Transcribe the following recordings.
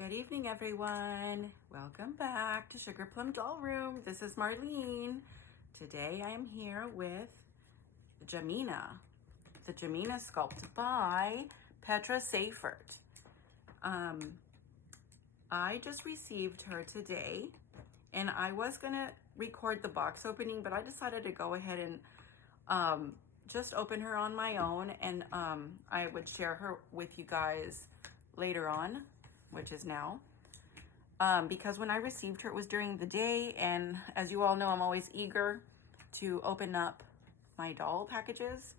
Good evening, everyone. Welcome back to Sugar Plum Doll Room. This is Marlene. Today I am here with Jamina, the Jamina sculpt by Petra Sieffert. I just received her today, and I was gonna record the box opening, but I decided to go ahead and just open her on my own, and I would share her with you guys later on, which is now, because when I received her, it was during the day, and as you all know, I'm always eager to open up my doll packages,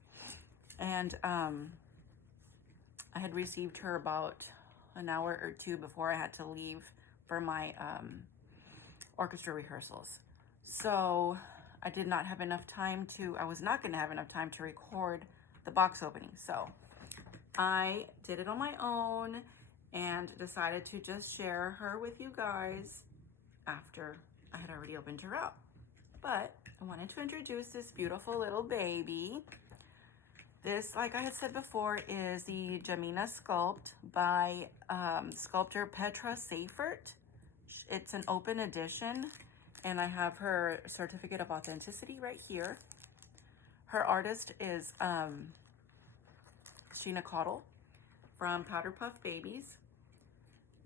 and I had received her about an hour or two before I had to leave for my orchestra rehearsals. So I did not have enough time to, I was not going to have enough time to record the box opening. So I did it on my own and decided to just share her with you guys after I had already opened her up. But I wanted to introduce this beautiful little baby. This, like I had said before, is the Jamina sculpt by sculptor Petra Sieffert. It's an open edition, and I have her certificate of authenticity right here. Her artist is Sheena Cuadle from Powder Puff Babies.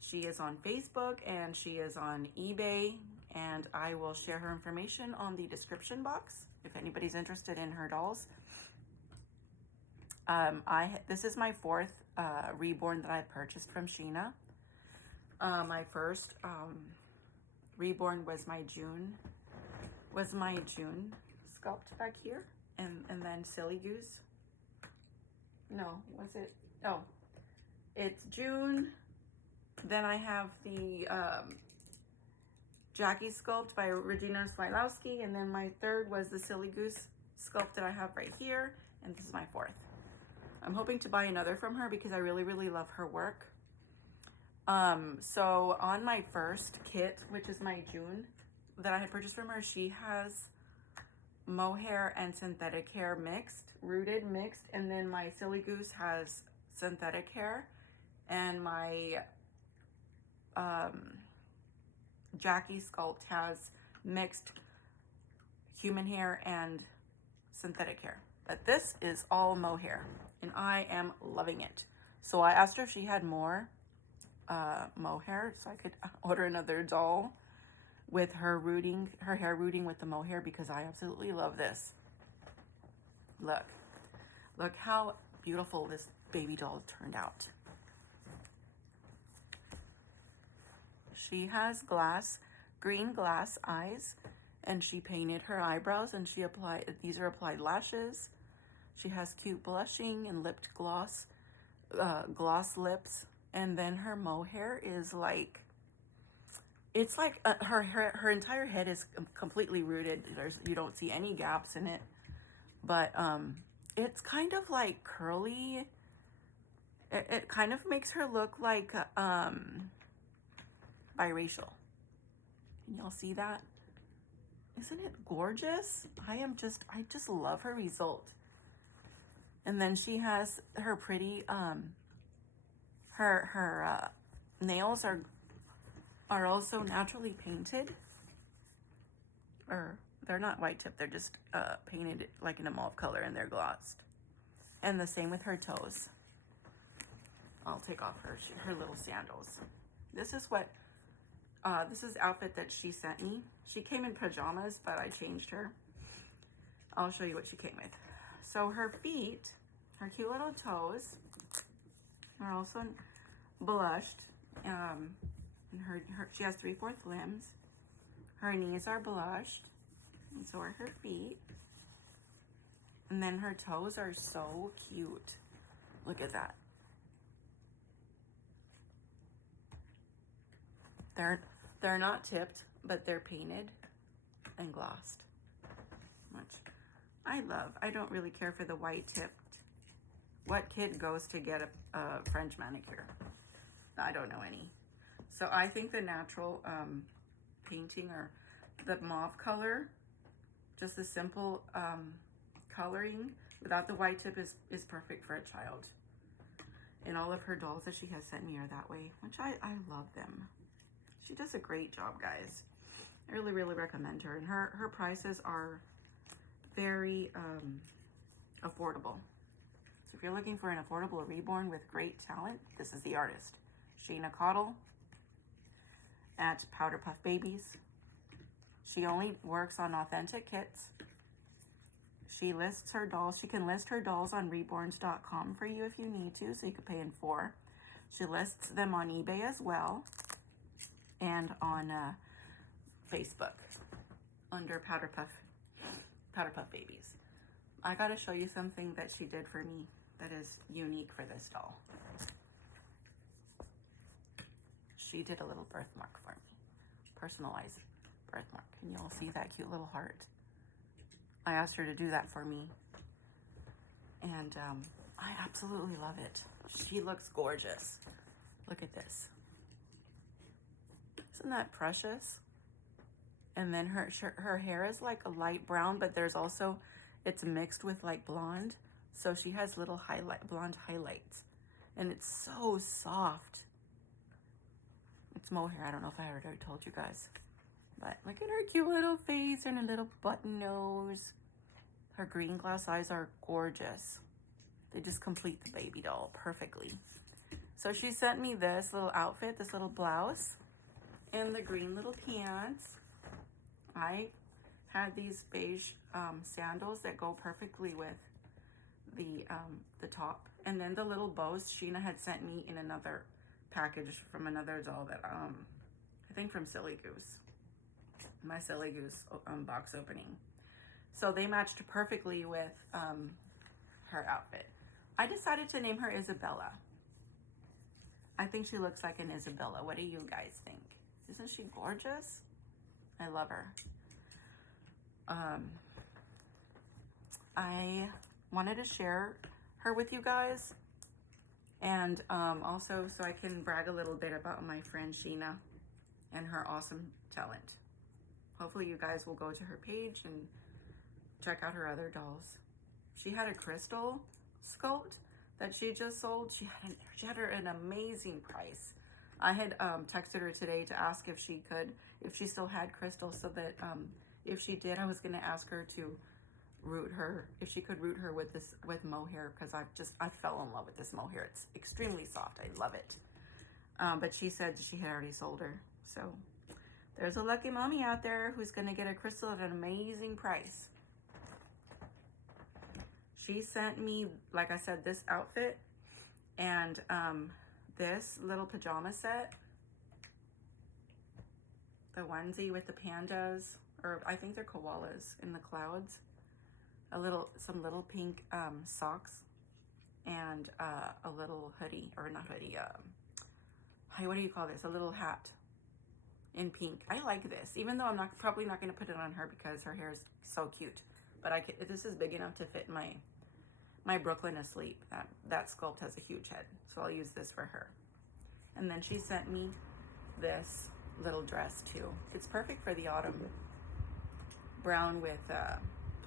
She is on Facebook and she is on eBay, and I will share her information on the description box if anybody's interested in her dolls. This is my fourth reborn that I purchased from Sheena. My first reborn was my June sculpt back here, and then Silly Goose. No, was it? Oh, it's June. Then I have the Jackie sculpt by Regina Swilowski, and then my third was the Silly Goose sculpt that I have right here, and this is my fourth. I'm hoping to buy another from her because I really love her work. So on my first kit, which is my June that I had purchased from her, she has mohair and synthetic hair mixed, rooted mixed, and then my Silly Goose has synthetic hair, and my Jackie sculpt has mixed human hair and synthetic hair. But this is all mohair, and I am loving it. So I asked her if she had more mohair so I could order another doll with her hair rooting with the mohair, because I absolutely love this. Look how beautiful this baby doll turned out. She has green glass eyes, and she painted her eyebrows, and these are applied lashes. She has cute blushing and lipped gloss lips, and then her mohair is like, it's like her entire head is completely rooted. You don't see any gaps in it, but it's kind of like curly. It kind of makes her look like biracial. Can y'all see that? Isn't it gorgeous? I just love her result. And then she has her pretty her nails are also naturally painted, or they're not white tip, they're just painted like in a mauve color, and they're glossed. And the same with her toes. I'll take off her little sandals. This is the outfit that she sent me. She came in pajamas, but I changed her. I'll show you what she came with. So her feet, her cute little toes, are also blushed. And she has 3/4 limbs. Her knees are blushed, and so are her feet. And then her toes are so cute. Look at that. They're not tipped, but they're painted and glossed, which I love. I don't really care for the white tipped. What kid goes to get a French manicure? I don't know any. So I think the natural painting, or the mauve color, just the simple coloring without the white tip is perfect for a child. And all of her dolls that she has sent me are that way, which I love them. She does a great job, guys. I really, really recommend her. And her prices are very affordable. So if you're looking for an affordable reborn with great talent, this is the artist. Sheena Cuadle at Powder Puff Babies. She only works on authentic kits. She lists her dolls. She can list her dolls on reborns.com for you if you need to, so you can pay in 4. She lists them on eBay as well, and on Facebook under Powder Puff Babies. I gotta show you something that she did for me that is unique for this doll. She did a little birthmark for me, personalized birthmark, and you'll see that cute little heart. I asked her to do that for me, and I absolutely love it. She looks gorgeous. Look at this. Isn't that precious? And then her hair is like a light brown, but there's also, it's mixed with like blonde. So she has little blonde highlights, and it's so soft. It's mohair. I don't know if I already told you guys. But look at her cute little face and her little button nose. Her green glass eyes are gorgeous. They just complete the baby doll perfectly. So she sent me this little outfit, this little blouse, and the green little pants. I had these beige sandals that go perfectly with the top. And then the little bows Sheena had sent me in another package from another doll that, I think from Silly Goose. My Silly Goose box opening. So they matched perfectly with her outfit. I decided to name her Isabella. I think she looks like an Isabella. What do you guys think? Isn't she gorgeous? I love her. I wanted to share her with you guys, and also so I can brag a little bit about my friend Sheena and her awesome talent. Hopefully you guys will go to her page and check out her other dolls. She had a crystal sculpt that she just sold. She had her an amazing price. I had texted her today to ask if she still had crystals, so that if she did, I was gonna ask her to root her, if she could root her with mohair, because I fell in love with this mohair. It's extremely soft. I love it. But she said she had already sold her. So there's a lucky mommy out there who's gonna get a crystal at an amazing price. She sent me, like I said, this outfit and this little pajama set. The onesie with the pandas, or I think they're koalas in the clouds. Some little pink socks, and a little hoodie, or not hoodie, what do you call this? A little hat in pink. I like this, even though I'm probably not going to put it on her because her hair is so cute. But this is big enough to fit my Brooklyn asleep. That sculpt has a huge head, so I'll use this for her. And then she sent me this little dress too. It's perfect for the autumn. Brown with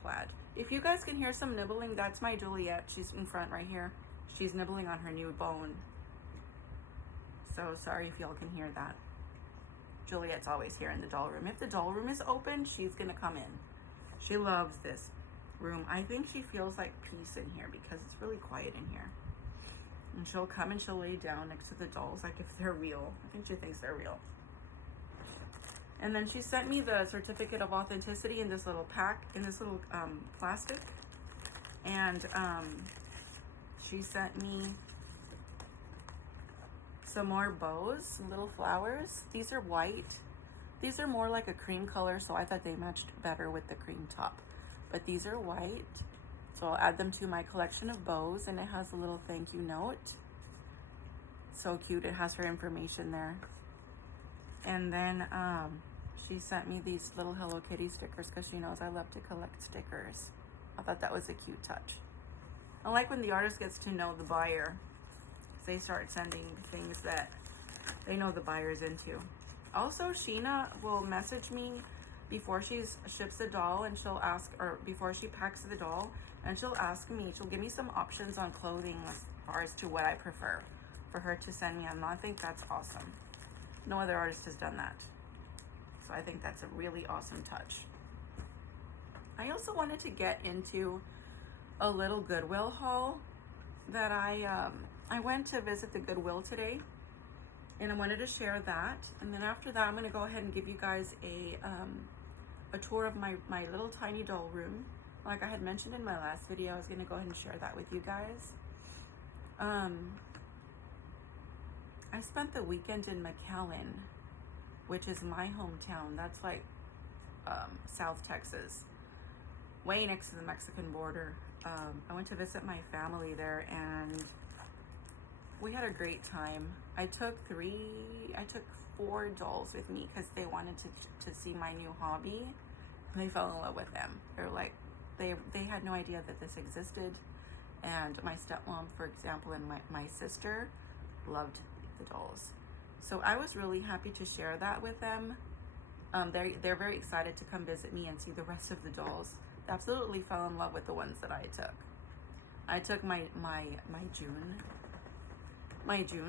plaid. If you guys can hear some nibbling, that's my Juliet. She's in front right here. She's nibbling on her new bone. So sorry if y'all can hear that. Juliet's always here in the doll room. If the doll room is open, she's gonna come in. She loves this room. I think she feels like peace in here because it's really quiet in here. And she'll come and she'll lay down next to the dolls like if they're real. I think she thinks they're real. And then she sent me the certificate of authenticity in this little pack, in this little plastic. And she sent me some more bows, some little flowers. These are white. These are more like a cream color, so I thought they matched better with the cream top. But these are white, so I'll add them to my collection of bows, and it has a little thank you note. So cute. It has her information there. And then she sent me these little Hello Kitty stickers because she knows I love to collect stickers. I thought that was a cute touch. I like when the artist gets to know the buyer. They start sending things that they know the buyer's into. Also, Sheena will message me before she ships the doll, and she'll ask, or before she packs the doll, and she'll ask me, she'll give me some options on clothing as far as to what I prefer. for her to send me a I think that's awesome. No other artist has done that. So I think that's a really awesome touch. I also wanted to get into a little Goodwill haul that I went to visit the Goodwill today, and I wanted to share that. And then after that, I'm going to go ahead and give you guys a tour of my little tiny doll room. Like I had mentioned in my last video, I was going to go ahead and share that with you guys. I spent the weekend in McAllen, which is my hometown. That's like South Texas, way next to the Mexican border. I went to visit my family there, and we had a great time. I took 4 dolls with me because they wanted to see my new hobby, and they fell in love with them. They're like, they had no idea that this existed. And my stepmom, for example, and my sister loved the dolls. So I was really happy to share that with them. They're very excited to come visit me and see the rest of the dolls. They absolutely fell in love with the ones that I took. I took my June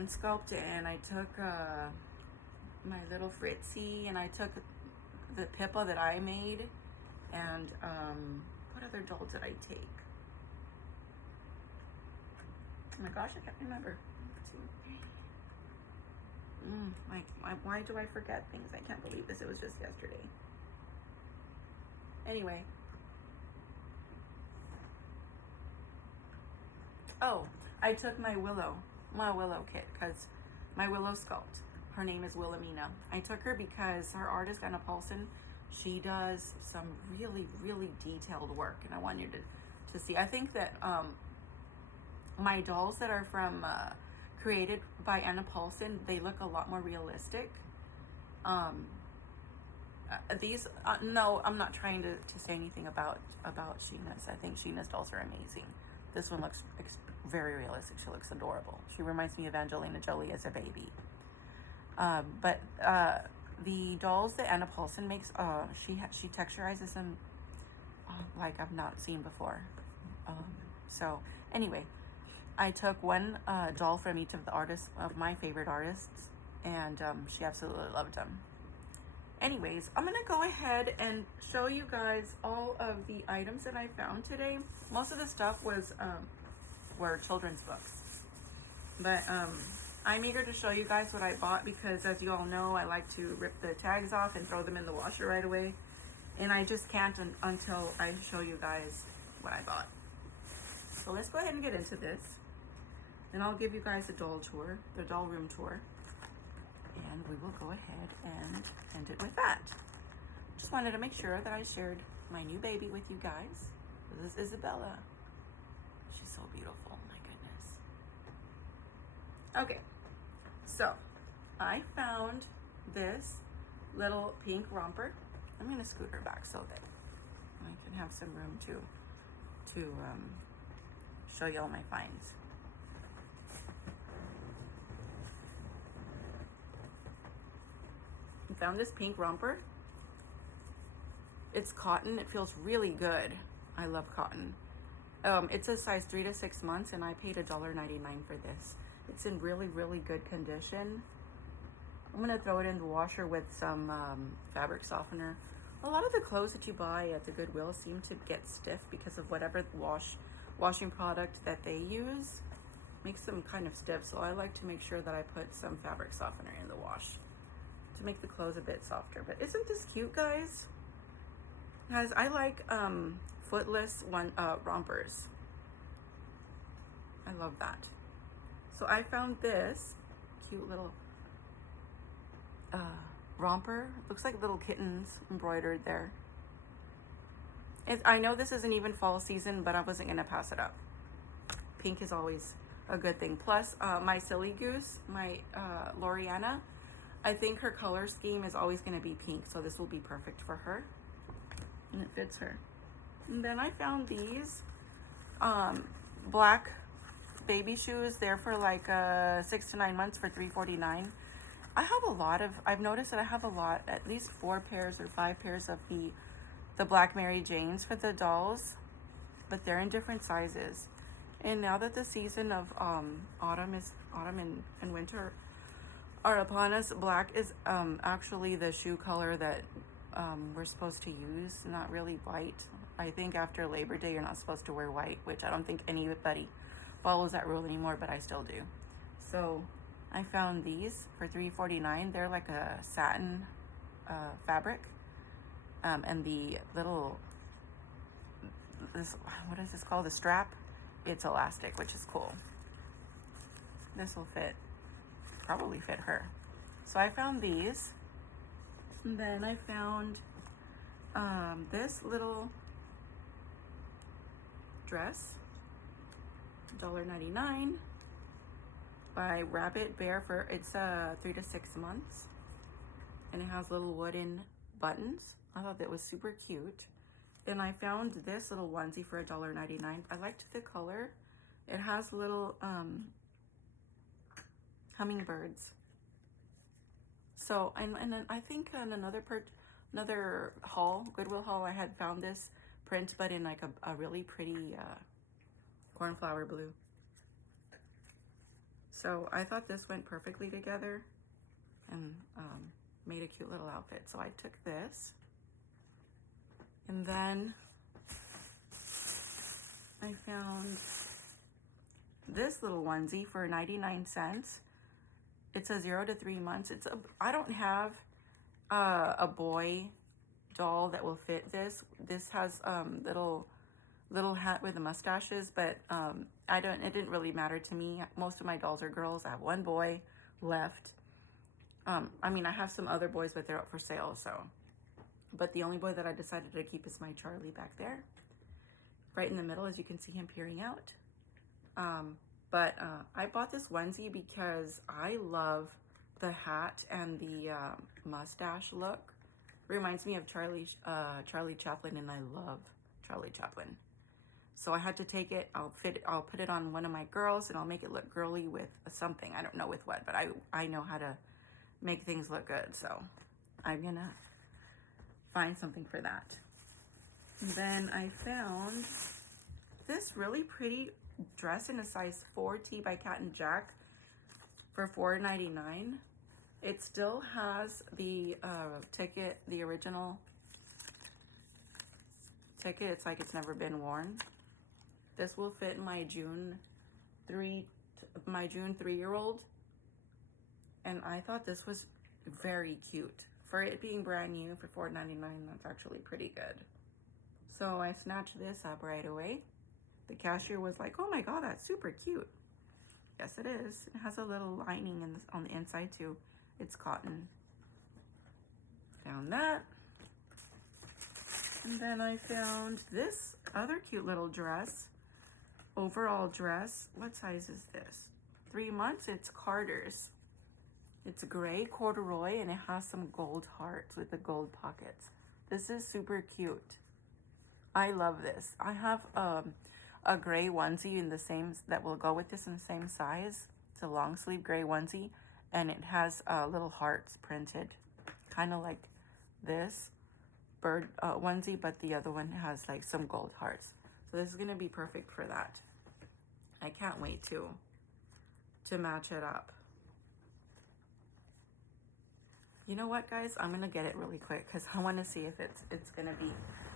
sculpt, and I took my little Fritzy, and I took the Pippa that I made, and what other doll did I take? Oh my gosh, I can't remember. Why do I forget things? I can't believe this. It was just yesterday. Anyway. Oh, I took my Willow kit, because my Willow sculpt, her name is Wilhelmina. I took her because her artist, Anna Paulson, she does some really, really detailed work, and I want you to see. I think that my dolls that are from created by Anna Paulson, they look a lot more realistic. No, I'm not trying to say anything about Sheena's. I think Sheena's dolls are amazing. This one looks very realistic. She looks adorable. She reminds me of Angelina Jolie as a baby. But the dolls that Anna Paulson makes, she texturizes them like I've not seen before. So anyway, I took one doll from each of the artists, of my favorite artists, and she absolutely loved them. Anyways, I'm gonna go ahead and show you guys all of the items that I found today. Most of the stuff was were children's books, but I'm eager to show you guys what I bought, because as you all know, I like to rip the tags off and throw them in the washer right away, and I just can't until I show you guys what I bought. So let's go ahead and get into this. Then I'll give you guys a doll tour, the doll room tour, and we will go ahead and end it with that. Just wanted to make sure that I shared my new baby with you guys. This is Isabella. She's so beautiful, my goodness. Okay, so I found this little pink romper. I'm gonna scoot her back so that I can have some room to show you all my finds. I found this pink romper. It's cotton. It feels really good. I love cotton. It's a size 3 to 6 months, and I paid $1.99 for this. It's in really, really good condition. I'm gonna throw it in the washer with some fabric softener. A lot of the clothes that you buy at the Goodwill seem to get stiff because of whatever washing product that they use makes them kind of stiff. So I like to make sure that I put some fabric softener in the wash to make the clothes a bit softer. But isn't this cute, guys? Guys, I like footless rompers. I love that. So I found this cute little romper. Looks like little kittens embroidered there. I know this isn't even fall season, but I wasn't gonna pass it up. Pink is always a good thing. Plus, my Silly Goose, my Loriana, I think her color scheme is always gonna be pink, so this will be perfect for her. And it fits her. And then I found these black baby shoes. They're for like 6 to 9 months for $3.49. I've noticed that I have a lot, at least 4 pairs or 5 pairs of the Black Mary Janes for the dolls, but they're in different sizes. And now that the season of autumn and winter are upon us, black is actually the shoe color that we're supposed to use, not really white. I think after Labor Day you're not supposed to wear white, which I don't think anybody follows that rule anymore, but I still do. So I found these for $3.49. They're like a satin fabric, and the little, what is this called? The strap, it's elastic, which is cool. This will probably fit her. So I found these, and then I found this little dress, $1.99 by Rabbit Bear for, it's 3 to 6 months, and it has little wooden buttons. I thought that was super cute. And I found this little onesie for $1.99. I liked the color. It has little hummingbirds. So, and then I think on another haul, Goodwill haul, I had found this print, but in like a really pretty cornflower blue. So I thought this went perfectly together and made a cute little outfit. So I took this, and then I found this little onesie for 99 cents. It's a 0 to 3 months. I don't have a boy doll that will fit this. This has little hat with the mustaches, but it didn't really matter to me. Most of my dolls are girls. I have one boy left. I mean, I have some other boys, but they're up for sale, so. But the only boy that I decided to keep is my Charlie back there. Right in the middle, as you can see him peering out. But I bought this onesie because I love the hat and the mustache look. Reminds me of Charlie Chaplin, and I love Charlie Chaplin. So I had to take it. I'll put it on one of my girls, and I'll make it look girly with something. I don't know with what, but I know how to make things look good. So I'm gonna find something for that. And then I found this really pretty dress in a size 4T by Cat and Jack for $4.99. It still has the ticket, the original ticket. It's like it's never been worn. This will fit my June 3-year-old, and I thought this was very cute. For it being brand new for $4.99, that's actually pretty good. So I snatched this up right away. The cashier was like, "Oh my god, that's super cute." Yes, it is. It has a little lining on the inside too. It's cotton. Found that. And then I found this other cute little dress. Overall dress. What size is this? 3 months. It's Carter's. It's gray corduroy, and it has some gold hearts with the gold pockets. This is super cute. I love this. I have a gray onesie in the same, that will go with this in the same size. It's a long sleeve gray onesie, and it has little hearts printed, kind of like this bird onesie, but the other one has like some gold hearts. So this is gonna be perfect for that. I can't wait to match it up. You know what, guys? I'm gonna get it really quick because I want to see if it's gonna be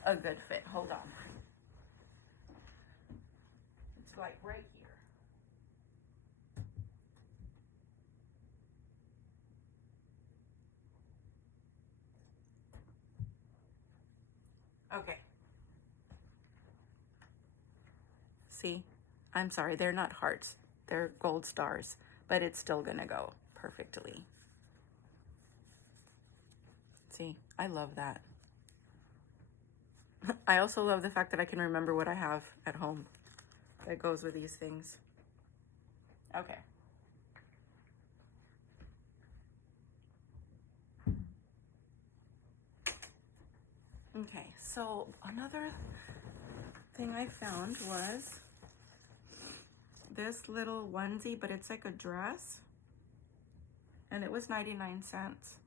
a good fit. Hold on. It's like right here. Okay. See? I'm sorry, they're not hearts. They're gold stars, but it's still gonna go perfectly. See, I love that. I also love the fact that I can remember what I have at home that goes with these things. Okay. Okay, so another thing I found was this little onesie, but it's like a dress, and it was 99 cents.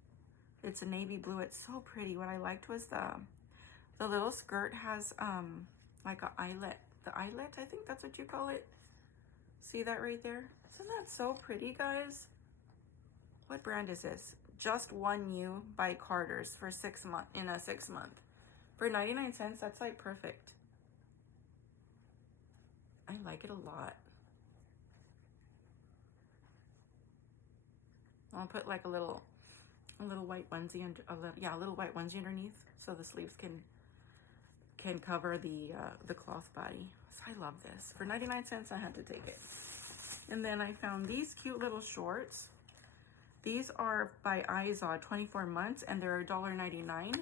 It's a navy blue. It's so pretty. What I liked was the little skirt has like a eyelet. The eyelet, I think that's what you call it. See that right there? Isn't that so pretty, guys? What brand is this? Just One You by Carter's for 6 months, in a 6-month. For 99 cents, that's like perfect. I like it a lot. I'll put like a little white onesie and a little white onesie underneath, so the sleeves can cover the cloth body. So I love this. For 99 cents, I had to take it. And then I found these cute little shorts. These are by Izod, 24 months, and they're $1.99.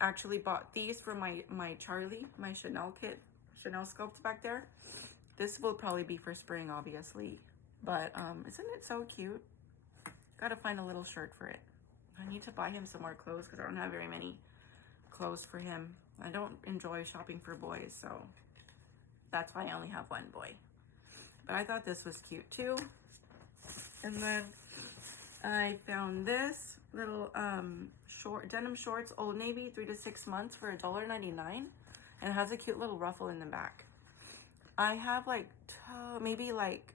Actually bought these for my Charlie, my Chanel kit, Chanel sculpt back there. This will probably be for spring, obviously. But isn't it so cute? Gotta find a little shirt for it. I need to buy him some more clothes because I don't have very many clothes for him. I don't enjoy shopping for boys, so that's why I only have one boy. But I thought this was cute too. And then I found this little denim shorts, Old Navy, 3 to 6 months for $1.99, and it has a cute little ruffle in the back. I have like maybe like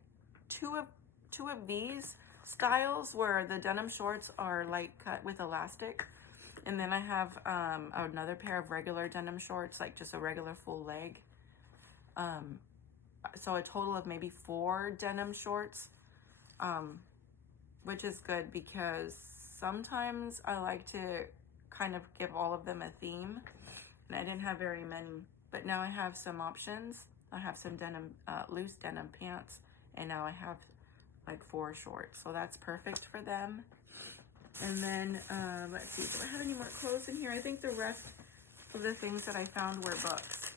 two of these styles where the denim shorts are like cut with elastic, and then I have another pair of regular denim shorts, like just a regular full leg. So a total of maybe 4 denim shorts, which is good because sometimes I like to kind of give all of them a theme, and I didn't have very many, but now I have some options. I have some denim, loose denim pants, and now I have like 4 shorts, so that's perfect for them. And then let's see, do I have any more clothes in here? I think the rest of the things that I found were books.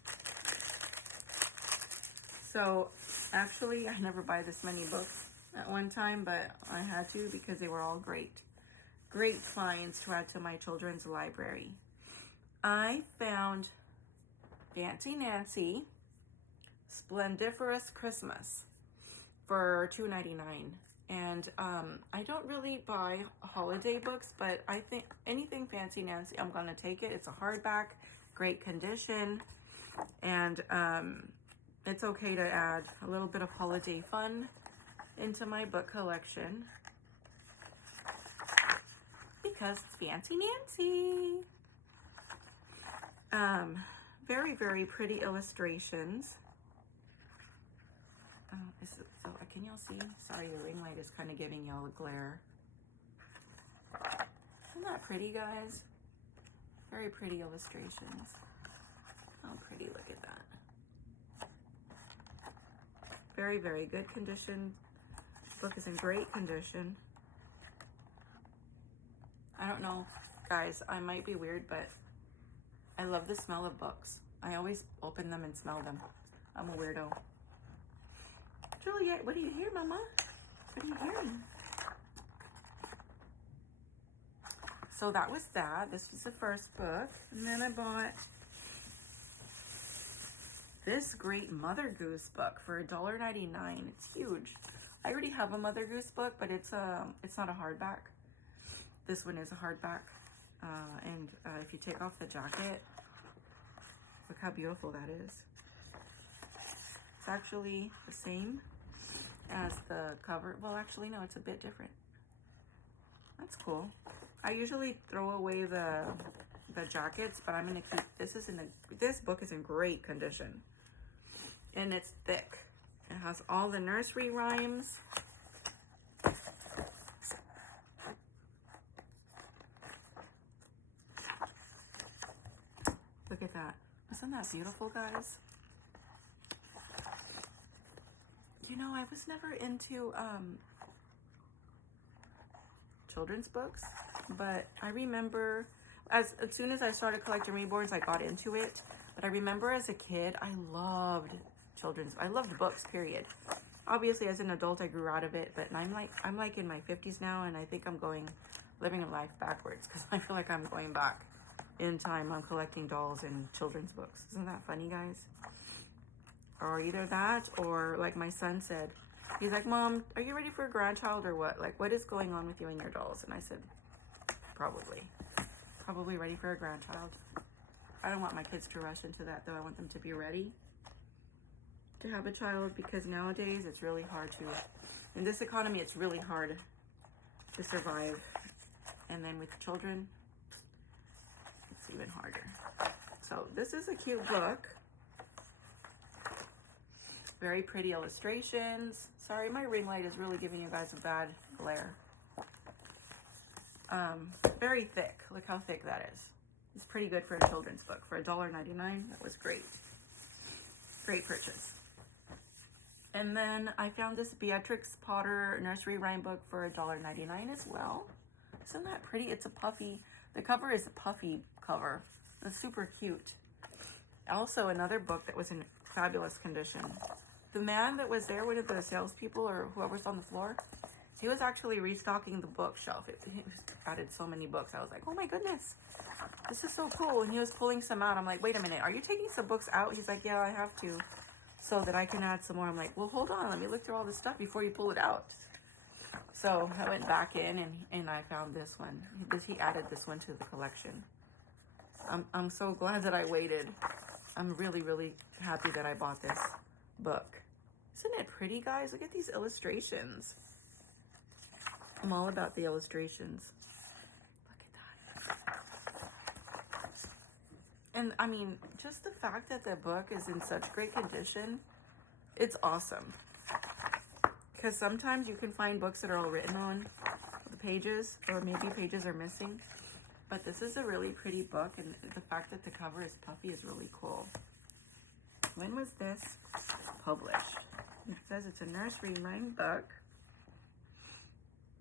So actually, I never buy this many books at one time, but I had to because they were all great finds to add to my children's library. I found Fancy Nancy Splendiferous Christmas for $2.99. And I don't really buy holiday books, but I think anything Fancy Nancy, I'm gonna take it. It's a hardback, great condition, and it's okay to add a little bit of holiday fun into my book collection because it's Fancy Nancy. Very, very pretty illustrations. Can y'all see? Sorry, the ring light is kind of giving y'all a glare. Isn't that pretty, guys? Very pretty illustrations. How pretty, look at that. Very, very good condition. Book is in great condition. I don't know, guys, I might be weird, but I love the smell of books. I always open them and smell them. I'm a weirdo. Juliet, what do you hear, Mama? What are you hearing? So that was that. This was the first book. And then I bought this great Mother Goose book for $1.99. It's huge. I already have a Mother Goose book, but it's not a hardback. This one is a hardback. And if you take off the jacket, look how beautiful that is. It's actually the same as the cover. Well, actually, no, it's a bit different. That's cool. I usually throw away the jackets, but I'm gonna keep this book is in great condition, and it's thick. It has all the nursery rhymes. Look at that. Isn't that beautiful, guys? You know, I was never into children's books, but I remember as soon as I started collecting reborns, I got into it. But I remember as a kid, I loved books, period. Obviously, as an adult, I grew out of it, but I'm like in my 50s now, and I think I'm living a life backwards because I feel like I'm going back in time. I'm collecting dolls and children's books. Isn't that funny, guys? Or either that, or like my son said, he's like, Mom, are you ready for a grandchild or what? Like, what is going on with you and your dolls? And I said, probably ready for a grandchild. I don't want my kids to rush into that, though. I want them to be ready. to have a child, because nowadays it's really hard to, in this economy, it's really hard to survive. And then with children, it's even harder. So this is a cute book. Very pretty illustrations. Sorry, my ring light is really giving you guys a bad glare. Very thick. Look how thick that is. It's pretty good for a children's book. For $1.99, that was great. Great purchase. And then I found this Beatrix Potter nursery rhyme book for $1.99 as well. Isn't that pretty? It's a puffy, the cover is a puffy cover. It's super cute. Also another book that was in fabulous condition. The man that was there, one of the salespeople or whoever's on the floor, he was actually restocking the bookshelf. He added so many books. I was like, oh my goodness, this is so cool. And he was pulling some out. I'm like, wait a minute, are you taking some books out? He's like, yeah, I have to, so that I can add some more. I'm like, well, hold on, let me look through all this stuff before you pull it out. So I went back in and I found this one. He added this one to the collection. I'm so glad that I waited. I'm really, really happy that I bought this book. Isn't it pretty, guys? Look at these illustrations. I'm all about the illustrations. Look at that. And I mean, just the fact that the book is in such great condition, it's awesome. Because sometimes you can find books that are all written on the pages, or maybe pages are missing. But this is a really pretty book, and the fact that the cover is puffy is really cool. When was this published? It says it's a nursery rhyme book.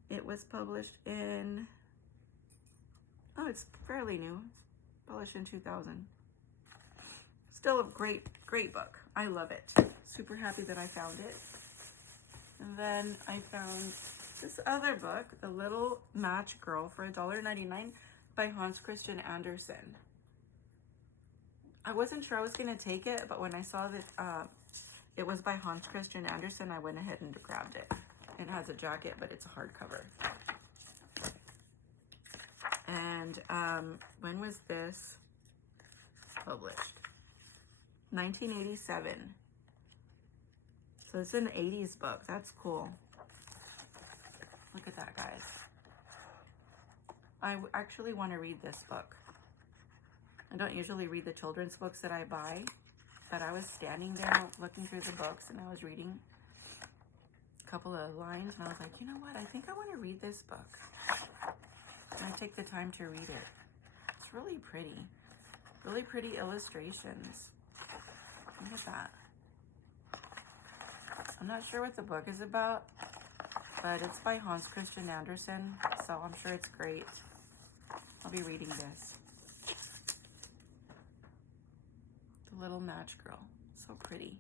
It was published in, oh, it's fairly new. Published in 2000. Still a great, great book. I love it. Super happy that I found it. And then I found this other book, The Little Match Girl, for $1.99 by Hans Christian Andersen. I wasn't sure I was going to take it, but when I saw that it was by Hans Christian Andersen, I went ahead and grabbed it. It has a jacket, but it's a hardcover. And when was this published? 1987. So it's an 80s book. That's cool. Look at that, guys. I actually want to read this book. I don't usually read the children's books that I buy, but I was standing there looking through the books and I was reading a couple of lines and I was like, you know what? I think I want to read this book. And I take the time to read it. It's really pretty. Really pretty illustrations. Look at that. I'm not sure what the book is about, but it's by Hans Christian Andersen, so I'm sure it's great. I'll be reading this. The Little Match Girl. So pretty.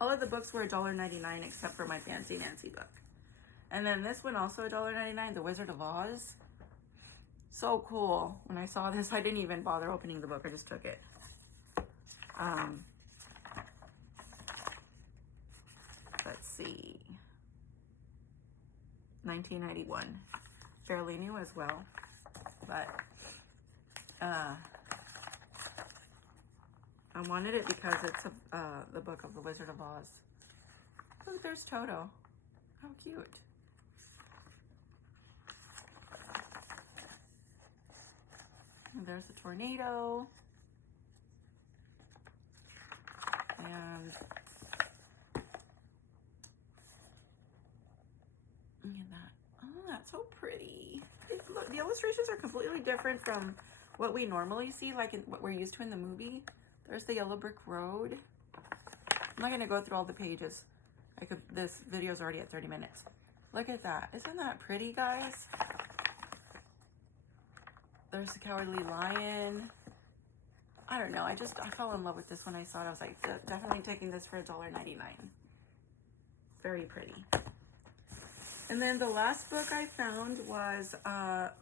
All of the books were $1.99 except for my Fancy Nancy book. And then this one also $1.99, The Wizard of Oz. So cool. When I saw this, I didn't even bother opening the book. I just took it. Let's see. 1991. Fairly new as well. But I wanted it because it's the book of The Wizard of Oz. Look, there's Toto. How cute. And there's a tornado. And look at that. Oh, that's so pretty. Look, the illustrations are completely different from what we normally see, like in what we're used to in the movie. There's the yellow brick road. I'm not gonna go through all the pages. This video's already at 30 minutes. Look at that. Isn't that pretty, guys? There's the Cowardly Lion. I don't know. I fell in love with this when I saw it. I was like, definitely taking this for $1.99. Very pretty. And then the last book I found was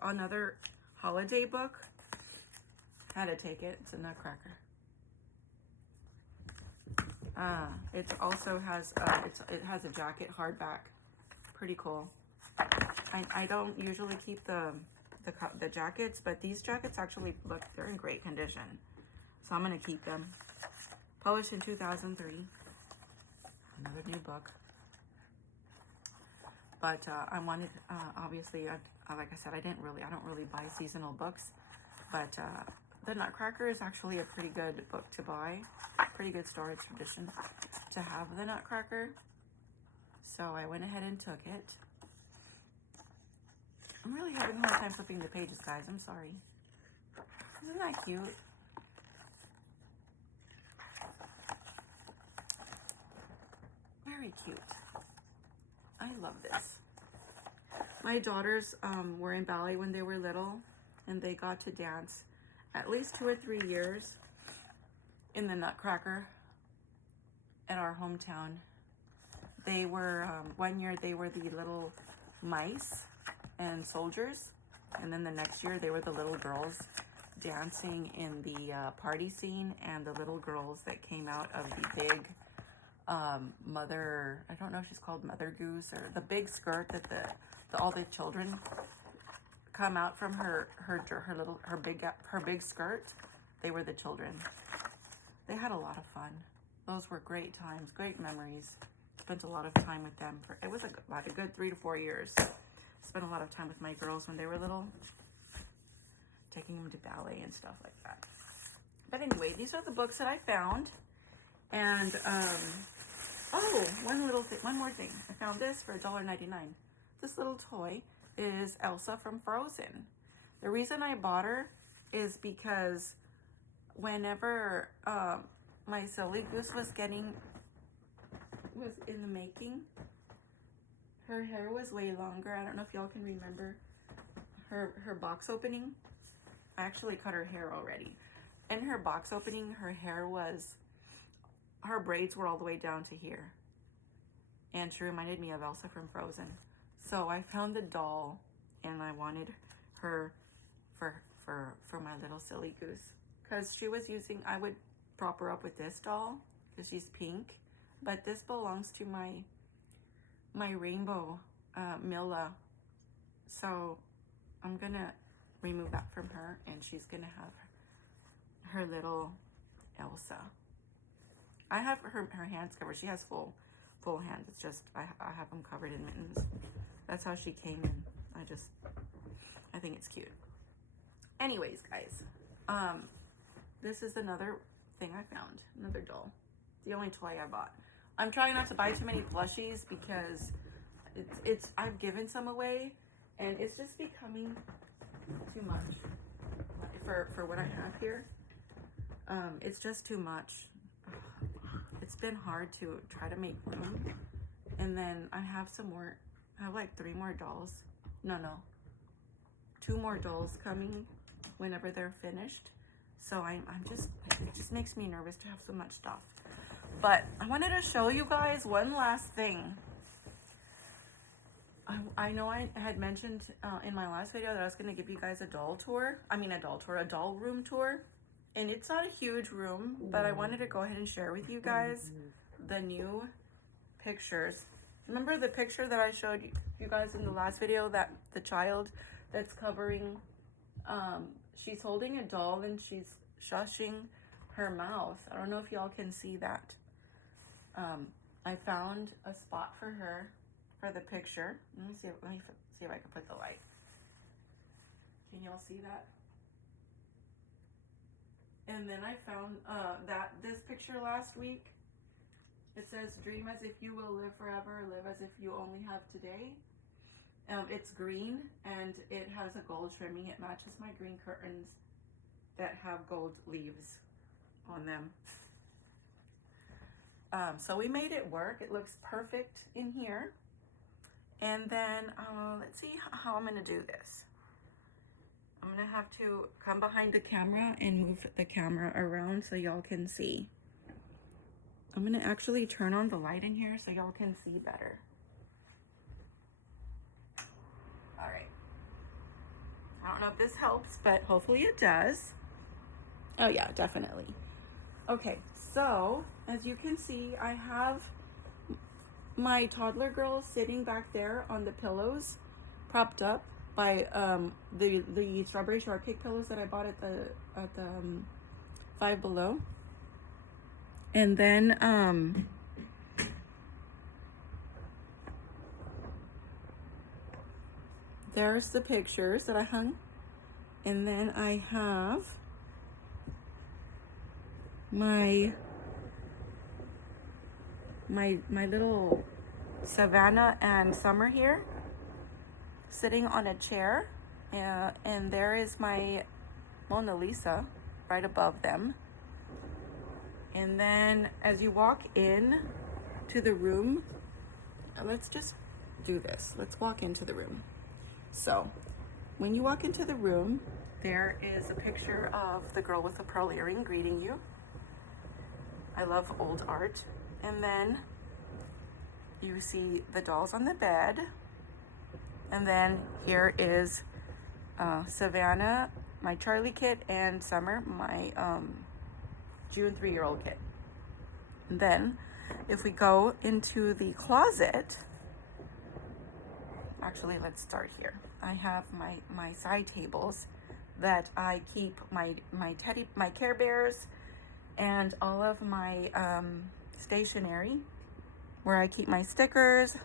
another holiday book. Had to take it. It's a Nutcracker. It also has it has a jacket, hardback. Pretty cool. I don't usually keep the jackets, but these jackets actually look, they're in great condition. So I'm gonna keep them. Published in 2003. Another new book. But I wanted, obviously, like I said, I don't really buy seasonal books. But The Nutcracker is actually a pretty good book to buy. Pretty good storage tradition to have The Nutcracker. So I went ahead and took it. I'm really having a hard time flipping the pages, guys. I'm sorry. Isn't that cute? Very cute. I love this. My daughters were in ballet when they were little, and they got to dance at least 2 or 3 years in the Nutcracker at our hometown. They were, one year they were the little mice and soldiers, and then the next year they were the little girls dancing in the party scene, and the little girls that came out of the big mother, I don't know if she's called Mother Goose, or the big skirt that all the children come out from her big skirt. They were the children. They had a lot of fun. Those were great times, great memories. Spent a lot of time with them. It was about a good 3 to 4 years. Spent a lot of time with my girls when they were little, taking them to ballet and stuff like that. But anyway, these are the books that I found. And oh, one more thing. I found this for $1.99. This little toy is Elsa from Frozen. The reason I bought her is because whenever my silly goose was in the making, her hair was way longer. I don't know if y'all can remember her box opening. I actually cut her hair already. In her box opening, her braids were all the way down to here. And she reminded me of Elsa from Frozen. So I found the doll, and I wanted her for my little silly goose. Because she was I would prop her up with this doll, because she's pink. But this belongs to my rainbow Milla. So I'm gonna remove that from her, and she's gonna have her little Elsa. I have her hands covered. She has full hands. It's just I have them covered in mittens. That's how she came in. I think it's cute. Anyways, guys, this is another thing I found. Another doll. The only toy I bought. I'm trying not to buy too many plushies because I've given some away, and it's just becoming too much for what I have here. It's just too much. It's been hard to try to make room. And then I have like 3 more dolls. No, 2 more dolls coming whenever they're finished. So it just makes me nervous to have so much stuff. But I wanted to show you guys one last thing. I know I had mentioned in my last video that I was going to give you guys a doll room tour. And it's not a huge room, but I wanted to go ahead and share with you guys the new pictures. Remember the picture that I showed you guys in the last video, that the child that's covering, she's holding a doll and she's shushing her mouth. I don't know if y'all can see that. I found a spot for her for the picture. Let me see if I can put the light. Can y'all see that? And then I found this picture last week. It says, "Dream as if you will live forever, live as if you only have today." It's green, and it has a gold trimming. It matches my green curtains that have gold leaves on them. So we made it work. It looks perfect in here. And then let's see how I'm going to do this. I'm going to have to come behind the camera and move the camera around so y'all can see. I'm going to actually turn on the light in here so y'all can see better. All right. I don't know if this helps, but hopefully it does. Oh yeah, definitely. Okay, so as you can see, I have my toddler girl sitting back there on the pillows, propped up by the strawberry shortcake pillows that I bought at the Five Below. And then there's the pictures that I hung. And then I have my little Savannah and Summer here sitting on a chair, and there is my Mona Lisa right above them. And then as you walk in to the room, let's just do this. Let's walk into the room. So when you walk into the room, there is a picture of the girl with the pearl earring greeting you. I love old art. And then you see the dolls on the bed. And then here is Savannah, my Charlie kit, and Summer, my June 3-year-old kit. And then if we go into the closet, actually let's start here. I have my side tables that I keep my Care Bears and all of my stationery, where I keep my stickers,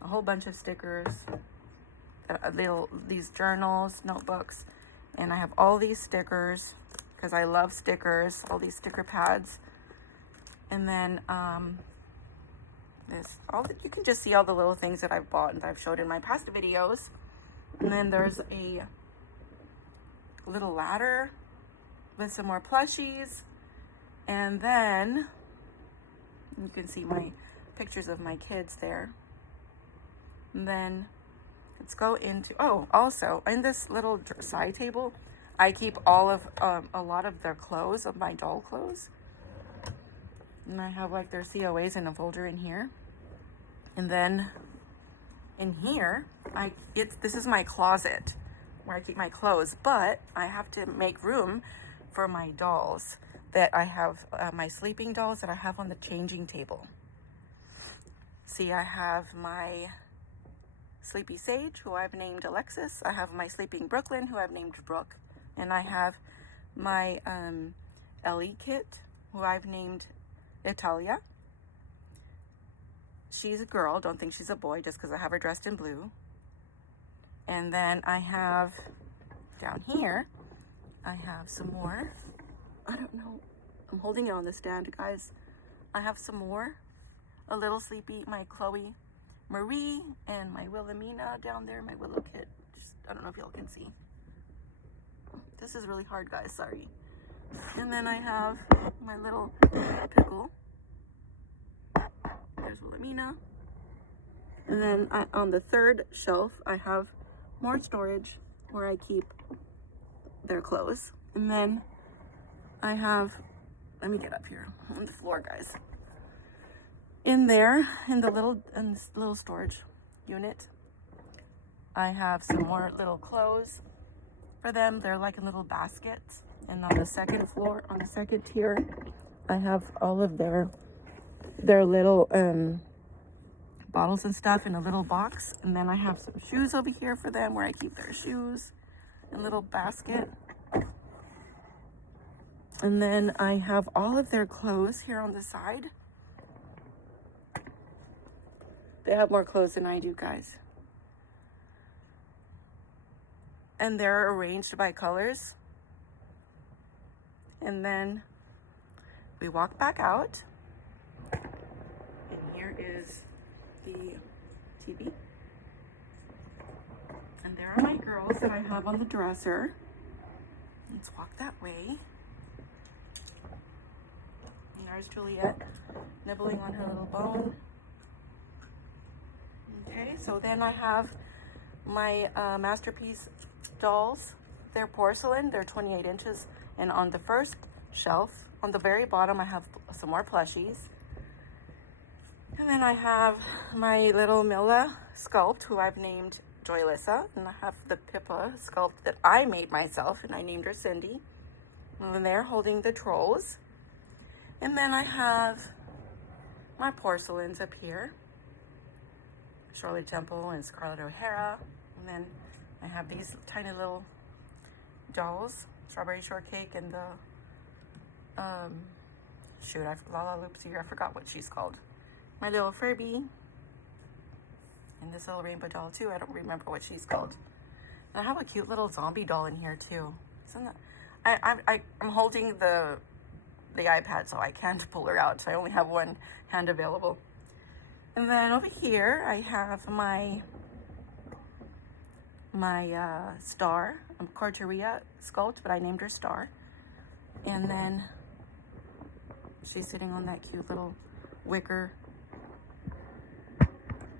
a whole bunch of stickers, these journals, notebooks, and I have all these stickers because I love stickers, all these sticker pads. And then you can just see all the little things that I've bought and I've showed in my past videos. And then there's a little ladder with some more plushies. And then you can see my pictures of my kids there. And then let's go into, oh, also in this little side table, I keep all of, a lot of their clothes, of my doll clothes. And I have like their COAs in a folder in here. And then in here, this is my closet where I keep my clothes, but I have to make room for my dolls that I have, my sleeping dolls that I have on the changing table. See, I have my Sleepy Sage, who I've named Alexis. I have my Sleeping Brooklyn, who I've named Brooke. And I have my Ellie kit, who I've named Italia. She's a girl, don't think she's a boy just because I have her dressed in blue. And then I have, down here, I have some more. I don't know, I'm holding it on the stand, guys. I have some more. A little sleepy, my Chloe Marie, and my Wilhelmina down there, my Willow kit. I don't know if y'all can see. This is really hard, guys, sorry. And then I have my little pickle. There's Wilhelmina. And then on the third shelf, I have more storage where I keep their clothes. And then I have, let me get up here on the floor, guys. In there, in this little storage unit, I have some more little clothes for them. They're like in little baskets. And on the second floor, on the second tier, I have all of their little bottles and stuff in a little box. And then I have some shoes over here for them where I keep their shoes in a little basket. And then I have all of their clothes here on the side. They have more clothes than I do, guys. And they're arranged by colors. And then we walk back out. And here is the TV. And there are my girls that I have on the dresser. Let's walk that way. And there's Juliet nibbling on her little bone. Okay, so then I have my Masterpiece dolls. They're porcelain, they're 28 inches. And on the first shelf, on the very bottom, I have some more plushies. And then I have my little Milla sculpt, who I've named Joylissa. And I have the Pippa sculpt that I made myself, and I named her Cindy. And then they're holding the trolls. And then I have my porcelains up here. Shirley Temple and Scarlett O'Hara. And then I have these tiny little dolls, Strawberry Shortcake and the shoot, Lala Loopsy, I forgot what she's called. My little Furby. And this little rainbow doll too, I don't remember what she's called. And I have a cute little zombie doll in here too. Isn't that, I'm holding the iPad, so I can't pull her out, so I only have one hand available. And then over here I have my Star, Corteria sculpt, but I named her Star. And then she's sitting on that cute little wicker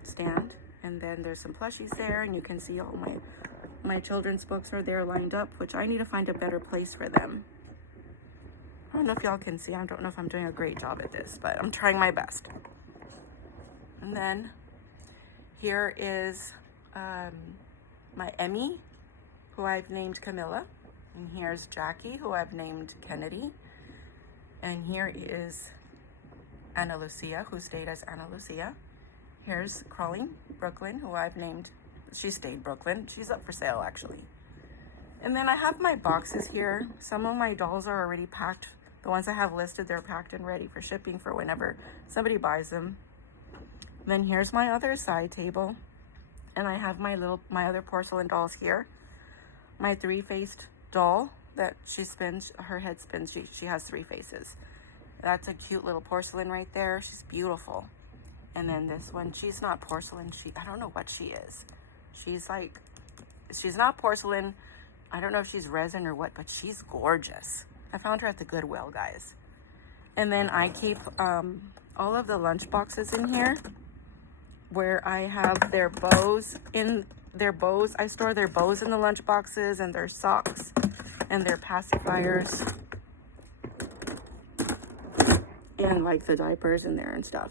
stand. And then there's some plushies there, and you can see all my children's books are there lined up, which I need to find a better place for them. I don't know if y'all can see. I don't know if I'm doing a great job at this, but I'm trying my best. And then here is my Emmy, who I've named Camilla. And here's Jackie, who I've named Kennedy. And here is Ana Lucia, who stayed as Ana Lucia. Here's Crawling Brooklyn, who I've named, she stayed Brooklyn. She's up for sale, actually. And then I have my boxes here. Some of my dolls are already packed. The ones I have listed, they're packed and ready for shipping for whenever somebody buys them. Then here's my other side table. And I have my other porcelain dolls here. My three-faced doll that she spins, her head spins, she has three faces. That's a cute little porcelain right there. She's beautiful. And then this one, she's not porcelain. I don't know what she is. She's not porcelain. I don't know if she's resin or what, but she's gorgeous. I found her at the Goodwill, guys. And then I keep all of the lunch boxes in here where I have their bows I store their bows in the lunch boxes, and their socks and their pacifiers and like the diapers in there and stuff.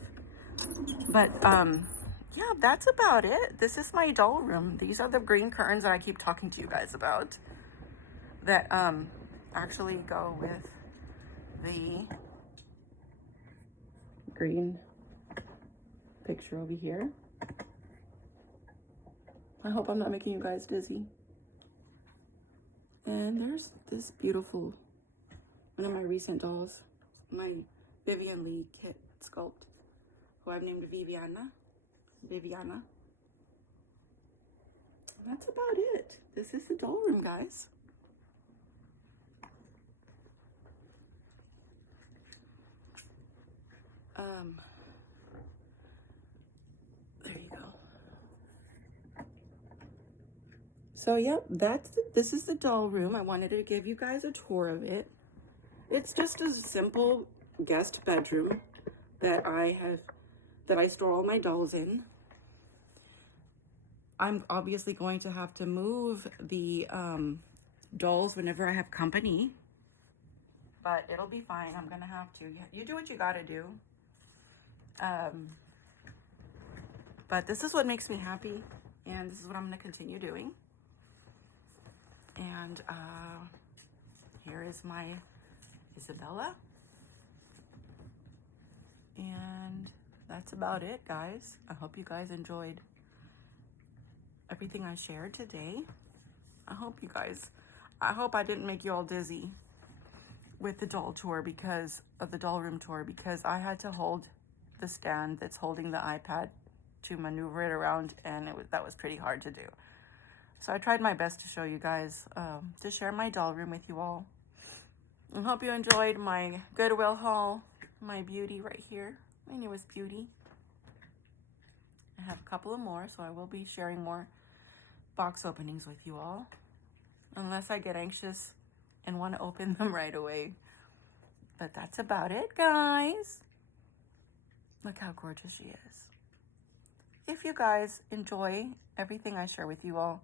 But yeah, that's about it. This is my doll room. These are the green curtains that I keep talking to you guys about that actually go with the green picture over here. I hope I'm not making you guys dizzy. And there's this beautiful, one of my recent dolls, my Vivian Lee kit sculpt, who I've named Viviana. That's about it. This is the doll room, guys. There you go. So yep, this is the doll room. I wanted to give you guys a tour of it. It's just a simple guest bedroom that I store all my dolls in. I'm obviously going to have to move the dolls whenever I have company, but it'll be fine. I'm gonna have to. You do what you gotta do. But this is what makes me happy, and this is what I'm gonna continue doing. And here is my Isabella. And that's about it, guys. I hope you guys enjoyed everything I shared today. I hope I didn't make you all dizzy with the doll tour because of the doll room tour, because I had to hold the stand that's holding the iPad to maneuver it around, and that was pretty hard to do. So I tried my best to show you guys, to share my doll room with you all. I hope you enjoyed my Goodwill haul, my beauty right here. My newest beauty. I have a couple of more, so I will be sharing more box openings with you all. Unless I get anxious and want to open them right away. But that's about it, guys. Look how gorgeous she is. If you guys enjoy everything I share with you all,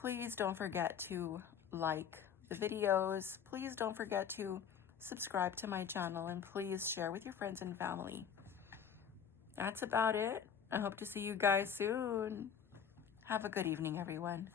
please don't forget to like the videos. Please don't forget to subscribe to my channel, and please share with your friends and family. That's about it. I hope to see you guys soon. Have a good evening, everyone.